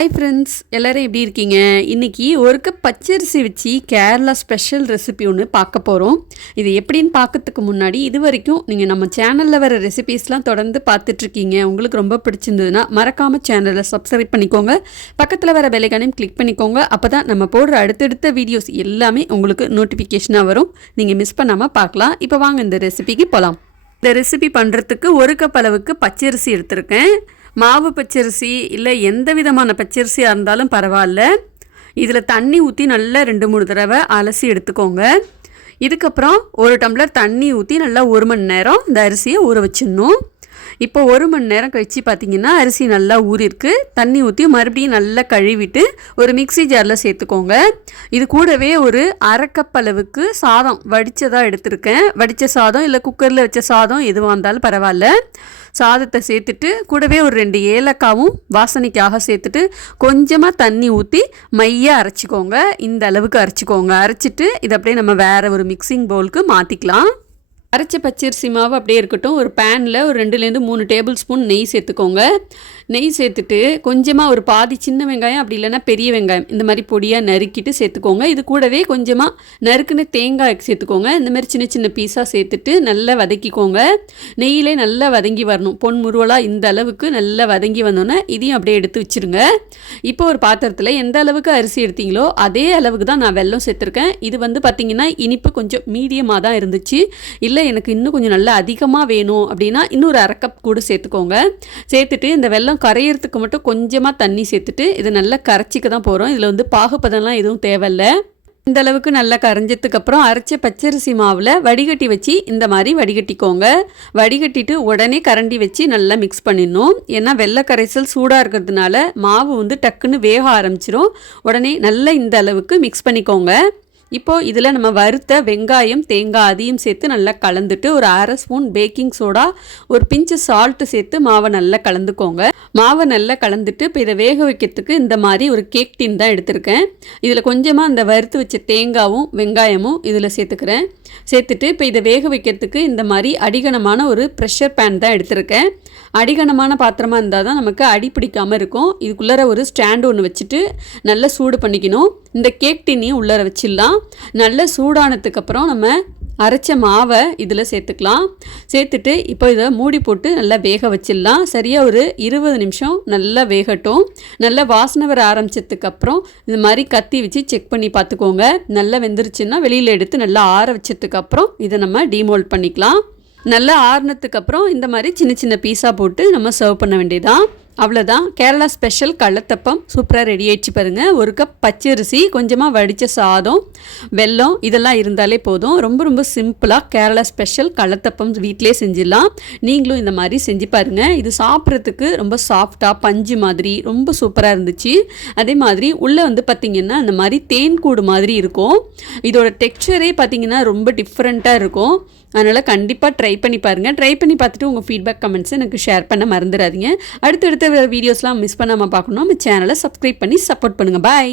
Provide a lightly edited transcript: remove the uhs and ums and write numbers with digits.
Hi friends, எல்லோரும் எப்படி இருக்கீங்க? இன்றைக்கி ஒரு கப் பச்சரிசி வச்சு கேரளா ஸ்பெஷல் ரெசிபி ஒன்று பார்க்க போகிறோம். இது எப்படின்னு பார்க்கறதுக்கு முன்னாடி இது வரைக்கும் நீங்கள் நம்ம சேனலில் வர ரெசிபீஸ்லாம் தொடர்ந்து பார்த்துட்ருக்கீங்க. உங்களுக்கு ரொம்ப பிடிச்சிருந்ததுன்னா மறக்காமல் சேனலை சப்ஸ்கிரைப் பண்ணிக்கோங்க. பக்கத்தில் வர பெல் ஐகானையும் கிளிக் பண்ணிக்கோங்க. அப்போ தான் நம்ம போடுற அடுத்தடுத்த வீடியோஸ் எல்லாமே உங்களுக்கு நோட்டிஃபிகேஷனாக வரும். நீங்கள் மிஸ் பண்ணாமல் பார்க்கலாம். இப்போ வாங்க இந்த ரெசிபிக்கு போகலாம். இந்த ரெசிபி பண்ணுறதுக்கு ஒரு கப் அளவுக்கு பச்சரிசி எடுத்திருக்கேன். மாவு பச்சரிசி இல்லை எந்த விதமான பச்சரிசியாக இருந்தாலும் பரவாயில்ல. இதில் தண்ணி ஊற்றி நல்லா 2-3 தடவை அலசி எடுத்துக்கோங்க. இதுக்கப்புறம் ஒரு டம்ளர் தண்ணி ஊற்றி நல்லா 1 மணி நேரம் இந்த அரிசியை ஊற வச்சிடணும். இப்போ 1 மணி நேரம் கழித்து பார்த்திங்கன்னா அரிசி நல்லா ஊறிருக்கு. தண்ணி ஊற்றி மறுபடியும் நல்லா கழுவிட்டு ஒரு மிக்ஸி ஜாரில் சேர்த்துக்கோங்க. இது கூடவே ஒரு அரை கப் அளவுக்கு சாதம் வடித்ததாக எடுத்திருக்கேன். வடித்த சாதம் இல்லை குக்கரில் வச்ச சாதம் எதுவாக இருந்தாலும் பரவாயில்ல. சாதத்தை சேர்த்துட்டு கூடவே ஒரு 2 ஏலக்காவும் வாசனைக்காக சேர்த்துட்டு கொஞ்சமாக தண்ணி ஊற்றி மையாக அரைச்சிக்கோங்க. இந்த அளவுக்கு அரைச்சிக்கோங்க. அரைச்சிட்டு இதை அப்படியே நம்ம வேறு ஒரு மிக்சிங் பவுலுக்கு மாற்றிக்கலாம். அரைச்ச பச்சரிசி மாவு அப்படியே இருக்கட்டும். ஒரு பேனில் ஒரு 2-3 டேபிள் ஸ்பூன் நெய் சேர்த்துக்கோங்க. நெய் சேர்த்துட்டு கொஞ்சமாக ஒரு பாதி சின்ன வெங்காயம் அப்படி இல்லைன்னா பெரிய வெங்காயம் இந்த மாதிரி பொடியாக நறுக்கிட்டு சேர்த்துக்கோங்க. இது கூடவே கொஞ்சமாக நறுக்குன்னு தேங்காய் சேர்த்துக்கோங்க. இந்த மாதிரி சின்ன சின்ன பீஸாக சேர்த்துட்டு நல்லா வதக்கிக்கோங்க. நெய்யிலே நல்லா வதங்கி வரணும். பொன் முருவலாக இந்த அளவுக்கு நல்லா வதங்கி வந்தோன்னே இதையும் அப்படியே எடுத்து வச்சுருங்க. இப்போ ஒரு பாத்திரத்தில் எந்த அளவுக்கு அரிசி எடுத்தீங்களோ அதே அளவுக்கு தான் நான் வெல்லம் சேர்த்துருக்கேன். இது பார்த்திங்கன்னா இனிப்பு கொஞ்சம் மீடியமாக தான் இருந்துச்சு. இல்லை எனக்கு இன்னும் கொஞ்சம் நல்லா அதிகமாக வேணும் அப்படின்னா இன்னொரு அரை கப் கூட சேர்த்துக்கோங்க. சேர்த்துட்டு இந்த வெல்லம் கரையிறதுக்கு மட்டும் கொஞ்சமாக தண்ணி சேர்த்துட்டு இதை நல்லா கரைச்சிக்க தான் போகிறோம். இதில் பாகுபதம்லாம் எதுவும் தேவையில்லை. இந்த அளவுக்கு நல்லா கரைஞ்சதுக்கப்புறம் அரைச்ச பச்சரிசி மாவில் வடிகட்டி வச்சு இந்த மாதிரி வடிகட்டிக்கோங்க. வடிகட்டிட்டு உடனே கரண்டி வச்சு நல்லா மிக்ஸ் பண்ணிடணும். ஏன்னா வெள்ளை கரைசல் சூடாக இருக்கிறதுனால மாவு டக்குன்னு வேக ஆரம்பிச்சிடும். உடனே நல்லா இந்த அளவுக்கு மிக்ஸ் பண்ணிக்கோங்க. இப்போது இதில் நம்ம வறுத்த வெங்காயம் தேங்காய் அதையும் சேர்த்து நல்லா கலந்துட்டு ஒரு அரை ஸ்பூன் பேக்கிங் சோடா ஒரு பிஞ்சு சால்ட்டு சேர்த்து மாவை நல்லா கலந்துக்கோங்க. மாவை நல்லா கலந்துட்டு இப்போ இதை வேக வைக்கிறதுக்கு இந்த மாதிரி ஒரு கேக் டின் தான் எடுத்திருக்கேன். இதில் கொஞ்சமாக அந்த வறுத்து வச்ச தேங்காயும் வெங்காயமும் இதில் சேர்த்துக்கிறேன். சேர்த்துட்டு இப்போ இதை வேக வைக்கிறதுக்கு இந்த மாதிரி அடிகனமான ஒரு ப்ரெஷர் பேன் தான் எடுத்திருக்கேன். அடிகனமான பாத்திரமாக இருந்தால் தான் நமக்கு அடி பிடிக்காமல் இருக்கும். இதுக்குள்ளார ஒரு ஸ்டாண்டு ஒன்று வச்சுட்டு நல்லா சூடு பண்ணிக்கணும். இந்த கேக் டின்னையும் உள்ளார வச்சிடலாம். நல்லா சூடானதுக்கப்புறம் நம்ம அரைச்ச மாவை இதில் சேர்த்துக்கலாம். சேர்த்துட்டு இப்போ இதை மூடி போட்டு நல்லா வேக வச்சிடலாம். சரியாக ஒரு 20 நிமிஷம் நல்லா வேகட்டும். நல்லா வாசனை வர ஆரம்பித்ததுக்கப்புறம் இந்த மாதிரி கத்தி வச்சு செக் பண்ணி பார்த்துக்கோங்க. நல்லா வெந்துருச்சுன்னா வெளியில் எடுத்து நல்லா ஆற வச்சதுக்கப்புறம் இதை நம்ம டீமோல்ட் பண்ணிக்கலாம். நல்லா ஆறுனதுக்கப்புறம் இந்த மாதிரி சின்ன சின்ன பீஸாக போட்டு நம்ம சர்வ் பண்ண வேண்டியதான். அவ்வளோதான். கேரளா ஸ்பெஷல் கடலத்தப்பம் சூப்பராக ரெடி ஆகிடுச்சு பாருங்கள். ஒரு கப் பச்சரிசி, கொஞ்சமாக வடித்த சாதம், வெல்லம் இதெல்லாம் இருந்தாலே போதும். ரொம்ப ரொம்ப சிம்பிளாக கேரளா ஸ்பெஷல் கடலத்தப்பம் வீட்டிலே செஞ்சிடலாம். நீங்களும் இந்த மாதிரி செஞ்சு பாருங்கள். இது சாப்பிட்றதுக்கு ரொம்ப சாஃப்டாக பஞ்சு மாதிரி ரொம்ப சூப்பராக இருந்துச்சு. அதே மாதிரி உள்ளே பார்த்திங்கன்னா இந்த மாதிரி தேன் கூடு மாதிரி இருக்கும். இதோட டெக்ஸ்சரே பார்த்திங்கன்னா ரொம்ப டிஃப்ரெண்ட்டாக இருக்கும். அதனால் கண்டிப்பாக ட்ரை பண்ணி பாருங்கள். ட்ரை பண்ணி பார்த்துட்டு உங்கள் ஃபீட்பேக் கமெண்ட்ஸை எனக்கு ஷேர் பண்ண மறந்துடாதீங்க. அடுத்தடுத்த வீடியோஸ்லாம் மிஸ் பண்ணாமல் பார்க்கணும். நம்ம சேனலை சப்ஸ்கிரைப் பண்ணி சப்போர்ட் பண்ணுங்கள். பாய்.